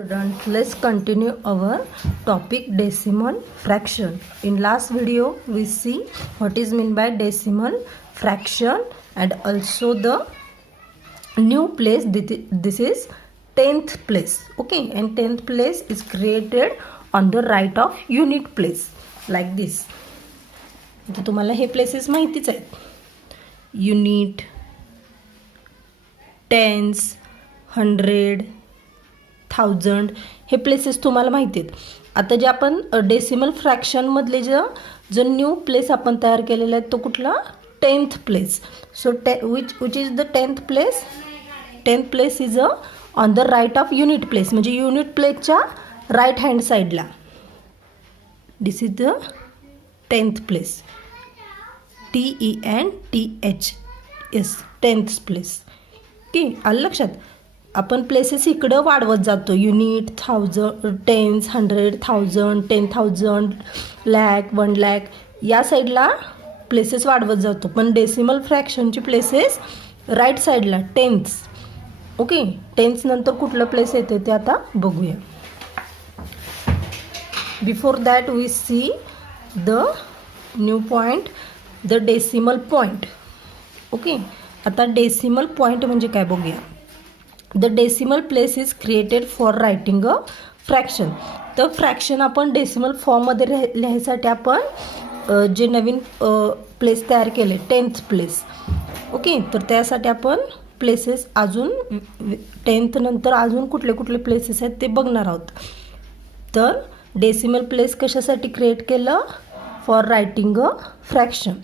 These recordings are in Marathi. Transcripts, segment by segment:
Students, let's continue our topic decimal fraction. In last video we see what is meant by decimal fraction and also the new place. This is 10th place. Okay, and 10th place is created on the right of unit place like this. इथे तुम्हाला हे प्लेसेस माहितीच आहेत. युनिट, टेन्स, 100, 1000 हे प्लेसेस तुम्हाला माहिती आहेत. आता जे आपण डेसिमल फ्रॅक्शनमधले जो न्यू प्लेस आपण तयार केलेला आहे तो कुठला? 10th place. So which is the 10th place? 10th place is on the right of unit place, म्हणजे युनिट प्लेसच्या राईट हँड साईडला. This is the 10th place. TENTH yes, 10th place. Okay, आलं लक्षात? आपण प्लेसेस इकडं वाढवत जातो. युनिट, 1000, टेन्स, 100, 1000, 10,000, लॅक, 1 लॅक या साईडला प्लेसेस वाढवत जातो. पण डेसिमल फ्रॅक्शनची प्लेसेस राईट साईडला 10th. ओके, 10th नंतर कुठलं प्लेस येते ते आता बघूया. Before that we see the new point, the decimal point. Okay, आता डेसिमल पॉईंट म्हणजे काय बघूया. The decimal place is created for writing a fraction. तर फ्रॅक्शन आपण डेसिमल फॉर्ममध्ये लिहायसाठी आपण जे नवीन प्लेस तयार केले 10th प्लेस. ओके, तर त्यासाठी आपण प्लेसेस अजून 10th नंतर अजून कुठले कुठले प्लेसेस आहेत ते बघणार आहोत. तर डेसिमल प्लेस कशासाठी क्रिएट केलं? For writing a fraction.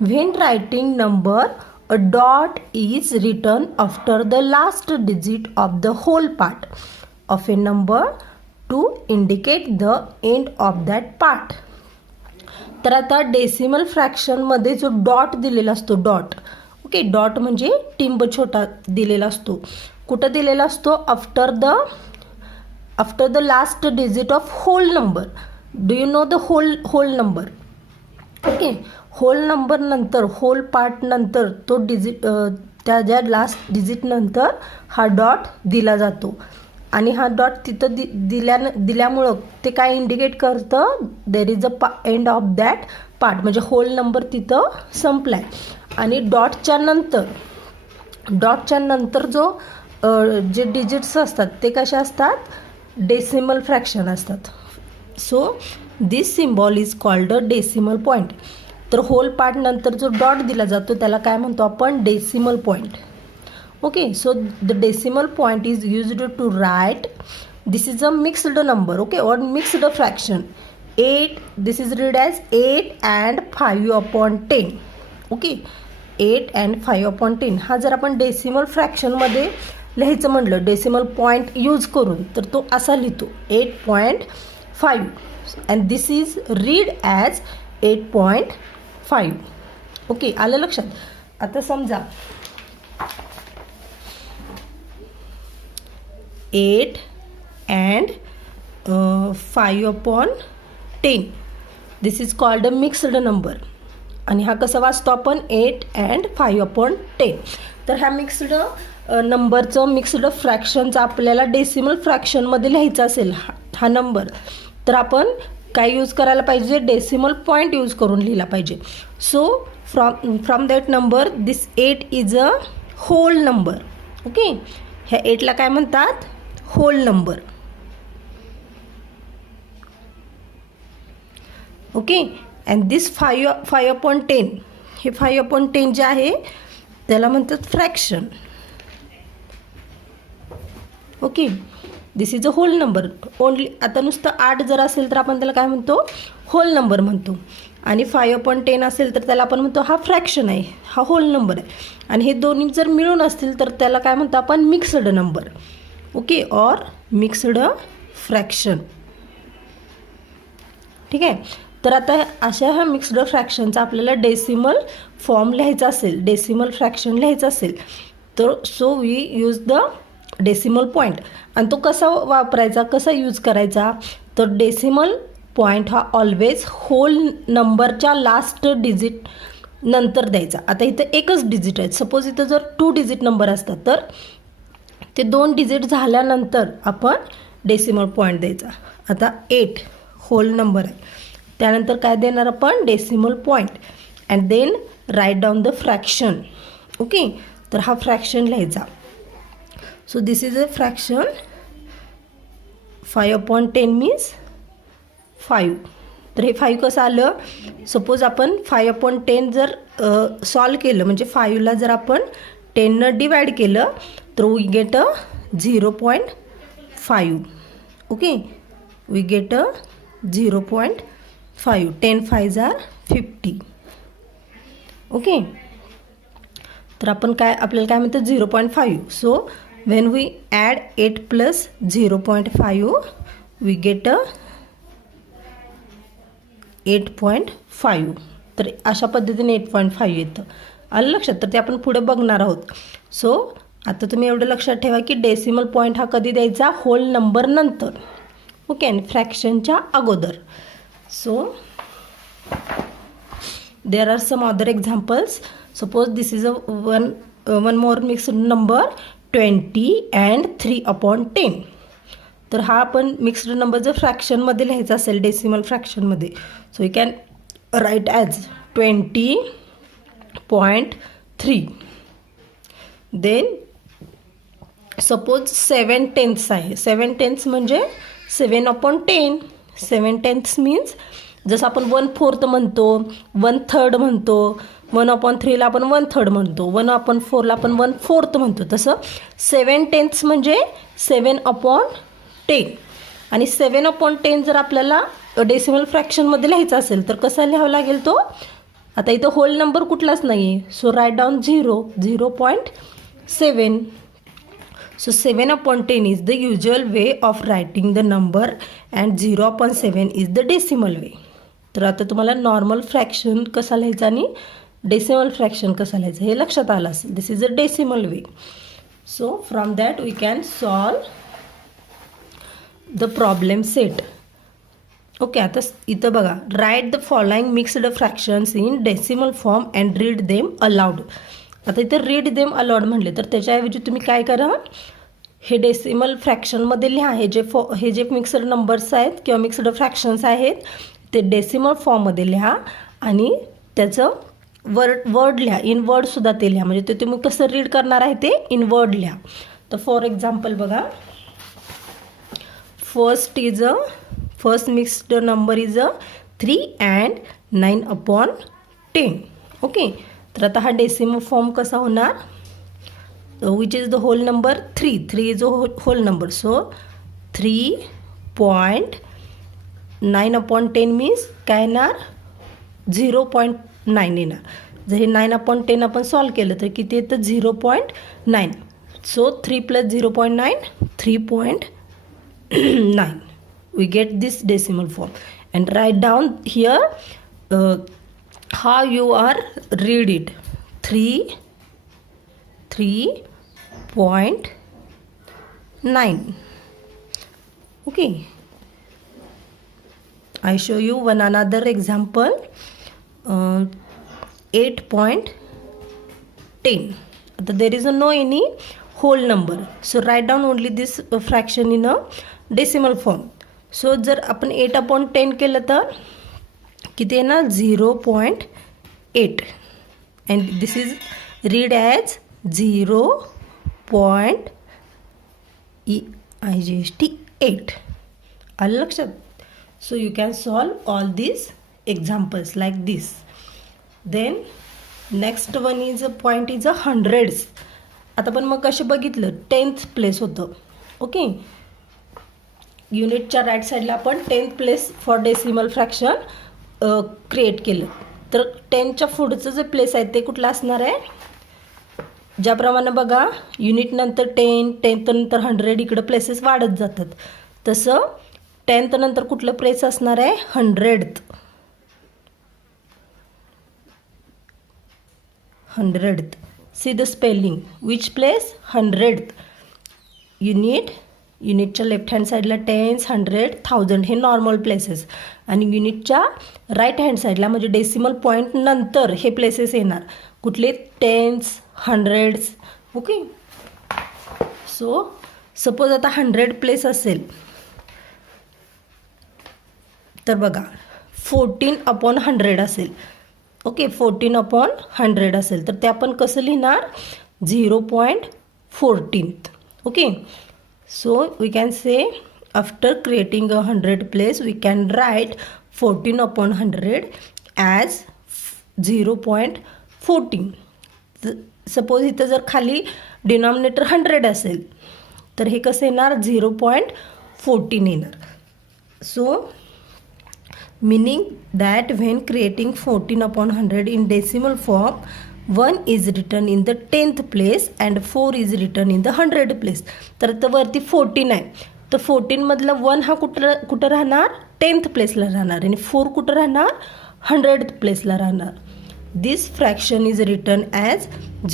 When writing number, a dot is written after the last digit of the whole part of a number to indicate the end of that part. तर आता डेसिमल फ्रॅक्शनमध्ये जो डॉट दिलेला असतो, डॉट, ओके, डॉट म्हणजे टिंब छोटा दिलेला असतो. कुठं दिलेला असतो? After the last digit of whole number. Do you know the whole number? Okay, whole number नंतर, होल पार्ट नंतर तो डिजिट, त्याच्या लास्ट डिजिट नंतर हा डॉट दिला जातो. आणि हा डॉट तिथं दिल्यामुळं ते काय इंडिकेट करतं? There is a end of that part, म्हणजे होल नंबर तिथं संपलाय. आणि डॉटच्या नंतर जो जे डिजिट्स असतात ते कशा असतात? डेसिमल फ्रॅक्शन असतात. So this symbol is called a decimal point. तर होल पार्ट नंतर जो डॉट दिला जातो त्याला काय म्हणतो आपण? Decimal point. Okay, so the decimal point is used to write this is a mixed number. Okay, और mixed fraction. 8, this is read as 8 and 5/10. Okay, 8 and 5/10 हा जर आपण डेसिमल फ्रॅक्शनमध्ये लिहायचं म्हटलं डेसिमल पॉईंट यूज करून, तर तो असा लिहितो 8.5 and this is read as 8.5. Okay, आलं लक्षात? आता समजा 8 and 5/10 this is called a mixed number. आणि हा कसा वाचतो आपण? 8 and 5/10. तर ह्या मिक्स्ड नंबरचं, मिक्स्ड फ्रॅक्शनचा आपल्याला डेसिमल फ्रॅक्शनमध्ये लिहायचा असेल हा नंबर, तर आपण काय यूज करायला पाहिजे? डेसिमल पॉईंट यूज करून लिहिला पाहिजे. So from that number this 8 is a whole number. Okay, ह्या 8ला काय म्हणतात? Whole number. Okay, and this 5/10 हे 5/10 जे आहे त्याला म्हणतात fraction. Okay, this is a whole number only. आता नुसतं 8 जर असेल तर आपण त्याला काय म्हणतो? होल नंबर म्हणतो. आणि 5/10 असेल तर त्याला आपण म्हणतो हा फ्रॅक्शन आहे, हा होल नंबर आहे. आणि हे दोन्ही जर मिळून असतील तर त्याला काय म्हणतो आपण? Mixed number. ओके, और मिक्स्ड फ्रॅक्शन. ठीक आहे. तर आता अशा ह्या मिक्स्ड फ्रॅक्शनचा आपल्याला डेसिमल फॉर्म लिहायचा असेल, डेसिमल फ्रॅक्शन लिहायचं असेल, तर so we use the decimal point. आणि तो कसा वापरायचा, कसा यूज करायचा? तर डेसिमल पॉईंट हा ऑलवेज होल नंबरच्या लास्ट डिजिट नंतर द्यायचा. आता इथं एकच डिजिट आहे. सपोज इथं जर 2 डिजिट नंबर असतात तर ते 2 डिजिट झाल्यानंतर आपण डेसिमल पॉईंट द्यायचा. आता 8 होल नंबर आहे, त्यानंतर काय देणार आपण, decimal point, and then write down the fraction. Okay, तर हा फ्रॅक्शन लिहायचा. So this is a fraction. 5/10 means 5. तर हे 5 कसं आलं, सपोज आपण 5/10 जर सॉल्व केलं, म्हणजे 5ला जर आपण 10नं डिवाइड केलं तर we get a 0.5. Okay, we get a 0.5. 10 5s are 50. Okay, तर आपण काय, आपल्याला काय म्हणतं 0.5. So when we add 8 plus 0.5 we get a 8.5. तर अशा पद्धतीने 8.5 येतं. आलं लक्षात, तर ते आपण पुढे बघणार आहोत. सो आता तुम्ही एवढं लक्षात ठेवा की डेसिमल पॉईंट हा कधी द्यायचा, होल नंबर नंतर. ओके, आणि फ्रॅक्शनच्या अगोदर. So there are some other examples. Suppose this is a one more mixed number 20 and 3/10. तर हा आपण मिक्स्ड नंबर जर फ्रॅक्शनमध्ये लिहायचा असेल, डेसिमल फ्रॅक्शनमध्ये, so you can write as 20.3. Then suppose 7/10 आहे. 7/10 म्हणजे 7/10. 7/10 मीन्स जसं आपण 1/4 म्हणतो, 1/3 म्हणतो, 1/3ला आपण 1/3 म्हणतो, 1/4ला आपण 1/4 म्हणतो, तसं 7/10 म्हणजे 7/10. आणि 7/10 जर आपल्याला डेसिमल फ्रॅक्शनमध्ये लिहायचं असेल तर कसा लिहावं लागेल तो. आता इथं होल नंबर कुठलाच नाही आहे, so right down 0.7. So 7/10 is the usual way of writing the number and 0/7 is the decimal way. तर आता तुम्हाला नॉर्मल फ्रॅक्शन कसा लिहायचा आणि डेसिमल फ्रॅक्शन कसा लिहायचं हे लक्षात आलं असेल. This is a decimal way. So from that we can solve the problem set. Okay, आता इथं बघा, write the following mixed fractions in decimal form and read them aloud. आता इथं रीड देम अलाउड म्हटले तर त्याच्याऐवजी तुम्ही काय करा, हे डेसिमल फ्रॅक्शनमध्ये लिहा. हे जे मिक्स्ड नंबर्स आहेत किंवा मिक्स्ड फ्रॅक्शन्स आहेत ते डेसिमल फॉर्ममध्ये लिहा आणि त्याचं वर्ड लिहा, इन वर्डसुद्धा ते लिहा. म्हणजे ते तुम्ही कसं रीड करणार आहे ते इन वर्ड लिहा. तर फॉर एक्झाम्पल बघा, first mixed number is a 3 and 9/10. Okay, तर आता हा डेसिमल फॉर्म कसा होणार, which is the whole number 3. 3 is a whole number, so 3.9/10 means काय येणार, 0.9 येणार. जर हे 9/10 आपण सॉल्व केलं तर किती येतं, 0.9. So 3 + 0.9 3.9. We get this decimal form and write down here how you are read it. 3.9. Okay, I show you another example. 8.10. There is no any whole number, so write down only this fraction in a decimal form. So जर आपण 8/10 केलं तर किती येणार, 0.8. And this is read as 0.8. आलं लक्षात. So you can solve all this examples like this. Then next one is a point is a hundreds. आता पण मग कसे बघितलं, 10th प्लेस होतं. ओके, युनिटच्या राईट साईडला आपण 10th place for decimal fraction create केलं. तर 10च्या पुढचं जे प्लेस आहे ते कुठलं असणार आहे, ज्याप्रमाणे बघा युनिट नंतर 10th नंतर 100 इकडं प्लेसेस वाढत जातात, तसं 10th नंतर कुठलं प्लेस असणार आहे, 100th. See the spelling, which place, 100th. युनिटच्या लेफ्ट हँड साईडला 10s, 100, 1000 हे नॉर्मल प्लेसेस, आणि युनिटच्या राईट हँड साईडला म्हणजे डेसिमल पॉईंट नंतर हे प्लेसेस येणार कुठले, 10s, 100s. Okay, so suppose आता 100 प्लेस असेल तर बघा 14/100 असेल. ओके, 14/100 असेल तर ते आपण कसं लिहिणार? 0.14. Okay, so we can say after creating a 100 place we can write 14/100 as 0.14. Suppose इथं जर खाली डिनॉमिनेटर 100 असेल तर हे कसं येणार? 0.14 येणार. So meaning that when creating 14/100 in decimal form, 1 is written in the 10th place and 4 is written in the 100th place. तर आता वरती 14 आहे, तर 14 मधलं 1 हा कुठं राहणार? 10th प्लेसला राहणार आणि 4 कुठं राहणार? 100th प्लेसला राहणार. This fraction is written as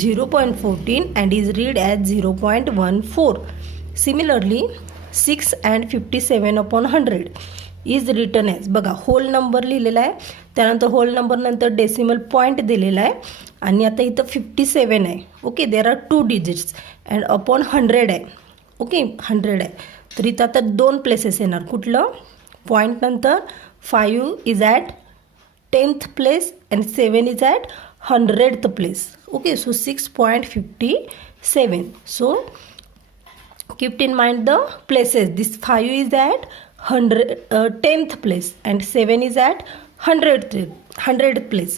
0.14 and is read as 0.14. Similarly, 6 and 57/100 is written as, बघा होल नंबर लिहिलेला आहे, त्यानंतर होल नंबर नंतर डेसिमल पॉईंट दिलेला आहे आणि आता इथं 57 आहे. Okay, there are 2 digits and upon 100 आहे. ओके, 100 आहे, तर इथं आता 2 प्लेसेस येणार. कुठलं? पॉईंट नंतर 5 is at 10th place and 7 is at 100th place. Okay, so 6.57. So keep in mind the places. This 5 is at 10th place and 7 is at 100th place.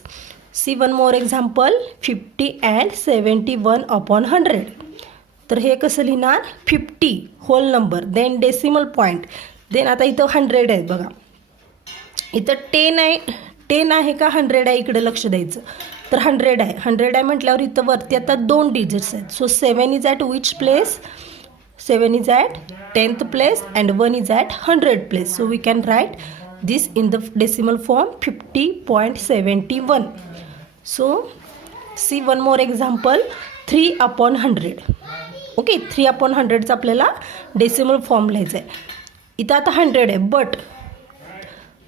See one more example, 50 and 71/100. तर हे कसं लिहिणार? 50 whole number, then decimal point, then आता इथं 100 आहे. बघा इथं 10 आहे का 100 आहे? इकडे लक्ष द्यायचं. तर 100 आहे. 100 आहे म्हटल्यावर इथं वरती आता 2 डिजिट्स आहेत. So 7 is at which place? 7 is at 10th place and 1 is at 100th place. So we can write this in the decimal form 50.71. So see one more example, 3/100. Okay, 3/100चं आपल्याला डेसिमल फॉर्म लिहायचं आहे. इथं आता 100 आहे but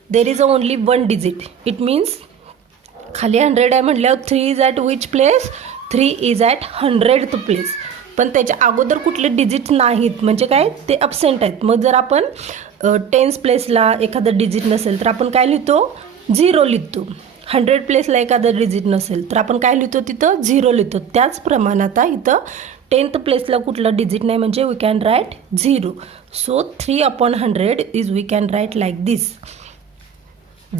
there is only 1 digit. It means खाली 100 आहे म्हटल्यावर 3 is at which place? 3 is at 100th place. पण त्याच्या अगोदर कुठले डिजिट नाहीत, म्हणजे काय? ते अब्सेंट आहेत. मग जर आपण 10th प्लेसला एखादं डिजिट नसेल तर आपण काय लिहितो? 0 लिहितो. 100 प्लेसला एखादं डिजिट नसेल तर आपण काय लिहितो? तिथं 0 लिहितो. त्याचप्रमाणे आता इथं 10th प्लेसला कुठलं डिजिट नाही म्हणजे we can write 0. So 3/100 is we can write like this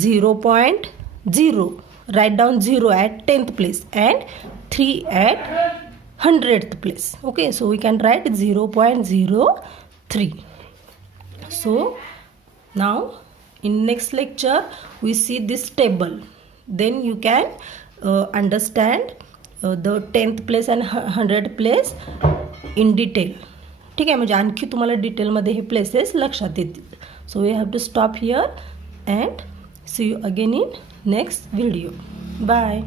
0.0. Write down 0 at 10th place and 3 at 100th place. Okay, so we can write 0.03. So now in next lecture we see this table, then you can understand the 10th place and 100th place in detail. ठीक आहे, म्हणजे आणखी तुम्हाला डिटेलमध्ये हे प्लेसेस लक्षात येतील. So we have to stop here and see you again in next video. Bye.